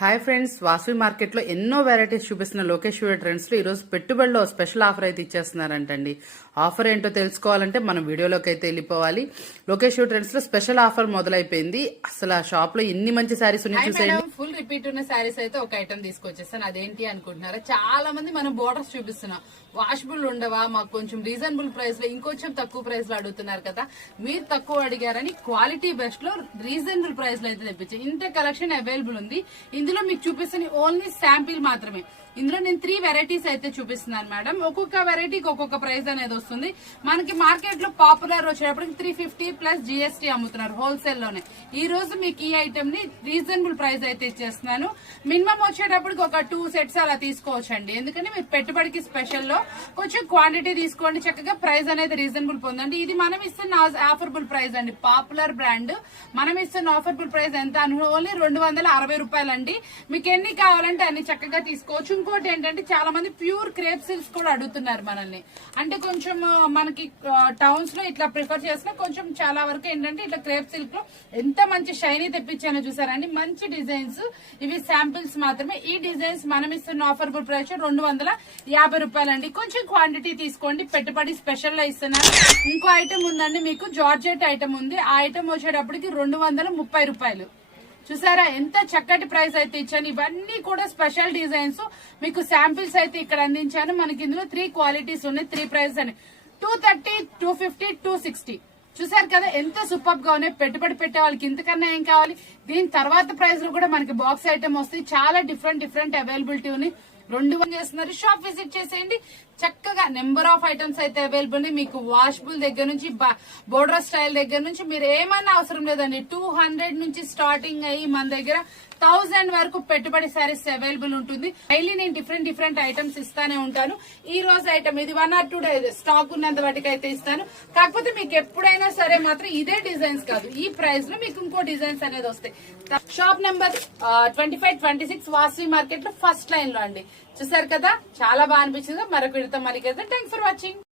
Hi friends, Vasavi market లో ఎన్నో varieties చూపిస్తున్న లోకేశ్వరి ట్రెండ్స్ లో ఈరోజు పెట్టుబడిలో స్పెషల్ ఆఫర్ అయితే ఇచ్చేస్తున్నారంటండి. ఆఫర్ ఏంటో తెలుసుకోవాలంటే మనం వీడియోలోకి అయితే వెళ్ళిపోవాలి. లోకేశ్వరి ట్రెండ్స్ లో స్పెషల్ ఆఫర్ మొదలైపోయింది. అసలు ఆ షాప్ లో ఎన్ని మంచి శారీస్ ఉన్నాయి చూసేయండి. ఫుల్ రిపీట్ ఉన్న శారీస్ అయితే ఒక ఐటమ్ తీసుకొచ్చేస్తాను. అదేంటి అనుకుంటున్నారా? చాలా మంది మనం బోర్డర్స్ చూపిస్తున్నాం, వాషబుల్ ఉండవా, మాకు కొంచెం రీజనబుల్ ప్రైస్ లో ఇంకొంచెం తక్కువ ప్రైస్ లో అడుగుతున్నారు కదా. మీరు తక్కువ అడిగారని క్వాలిటీ బెస్ట్ లో రీజనబుల్ ప్రైస్ లో అయితే తెప్పించాను. ఇంత కలెక్షన్ అవైలబుల్ ఉంది. ఇందులో మీకు చూపిస్తున్న ఓన్లీ శాంపిల్ మాత్రమే. ఇందులో నేను 3 వెరైటీస్ అయితే చూపిస్తున్నాను మేడం. ఒక్కొక్క వెరైటీకి ఒక్కొక్క ప్రైస్ అనేది వస్తుంది. మనకి మార్కెట్ లో పాపులర్ వచ్చేటప్పటికి 350 ప్లస్ GST అమ్ముతున్నారు హోల్సేల్ లోనే. ఈ రోజు మీకు ఈ ఐటమ్ ని రీజనబుల్ ప్రైస్ అయితే ఇచ్చేస్తున్నాను. మినిమం వచ్చేటప్పటికి ఒక 2 సెట్స్ అలా తీసుకోవచ్చండి. ఎందుకంటే మీరు పెట్టుబడికి స్పెషల్ లో కొంచెం క్వాంటిటీ తీసుకోండి, చక్కగా ప్రైస్ అనేది రీజనబుల్ పొందండి. ఇది మనం ఇస్తున్న ఆఫర్బుల్ ప్రైస్ అండి. పాపులర్ బ్రాండ్ మనం ఇస్తున్న ఆఫర్బుల్ ప్రైస్ ఎంత ఓన్లీ 260 రూపాయలండి. మీకు ఎన్ని కావాలంటే అన్ని చక్కగా తీసుకోవచ్చు. ఇంకోటి ఏంటంటే చాలా మంది ప్యూర్ క్రేప్ సిల్క్స్ కూడా అడుగుతున్నారు మనల్ని. అంటే కొంచెం మనకి టౌన్స్ లో ఇట్లా ప్రిఫర్ చేసిన కొంచెం చాలా వరకు ఏంటంటే ఇట్లా క్రేప్ సిల్క్ లో ఎంత మంచి షైనీ తెప్పించానో చూసారండి. మంచి డిజైన్స్, ఇవి శాంపిల్స్ మాత్రమే. ఈ డిజైన్స్ మనం ఇస్తున్న ఆఫర్బుల్ ప్రైస్ 250 రూపాయలండి. కొంచెం క్వాంటిటీ తీసుకోండి, పెట్టుబడి స్పెషల్ లో ఇస్తున్నారు. ఇంకో ఐటమ్ ఉందండి, మీకు జార్జెట్ ఐటమ్ ఉంది. ఆ ఐటమ్ వచ్చేటప్పటికి 230 రూపాయలు. చూసారా ఎంత చక్కటి ప్రైస్ అయితే ఇచ్చాను. ఇవన్నీ కూడా స్పెషల్ డిజైన్స్, మీకు శాంపిల్స్ అయితే ఇక్కడ అందించాను. మనకి ఇందులో 3 క్వాలిటీస్ ఉన్నాయి, 3 ప్రైస్ అని 230, 250, 260. చూసారు కదా ఎంత సూపర్ గా ఉన్నాయి. పెట్టుబడి పెట్టే వాళ్ళకి ఇంతకన్నా ఏం కావాలి. దీని తర్వాత ప్రైస్ లో కూడా మనకి బాక్స్ ఐటమ్ వస్తాయి. చాలా డిఫరెంట్ అవైలబిలిటీ ఉన్నాయి. 2 చేస్తున్నారు. షాప్ విజిట్ చేసేయండి. చక్కగా నెంబర్ ఆఫ్ ఐటమ్స్ అయితే అవైలబుల్. మీకు వాషబుల్ దగ్గర నుంచి బోర్డర్ స్టైల్ దగ్గర నుంచి మీరు ఏమన్నా అవసరం లేదండి. 200 నుంచి స్టార్టింగ్ అయ్యి మన దగ్గర 1000 వరకు పెట్టుబడి సారీస్ అవైలబుల్ ఉంటుంది. డైలీ నేను డిఫరెంట్ ఐటమ్స్ ఇస్తానే ఉంటాను. ఈ రోజు ఐటమ్ ఇది 1 or 2 days స్టాక్ ఉన్నంత వాటికి అయితే ఇస్తాను. కాకపోతే మీకు ఎప్పుడైనా సరే మాత్రం ఇదే డిజైన్స్ కాదు, ఈ ప్రైస్ లో మీకు ఇంకో డిజైన్స్ అనేది వస్తాయి. షాప్ నెంబర్ 25, 26 వాసవి మార్కెట్ లో ఫస్ట్ లైన్ లో అండి. చూసారు కదా, చాలా బాగా అనిపించింది. మరొక విడత మళ్ళీ కదా. Thanks for watching.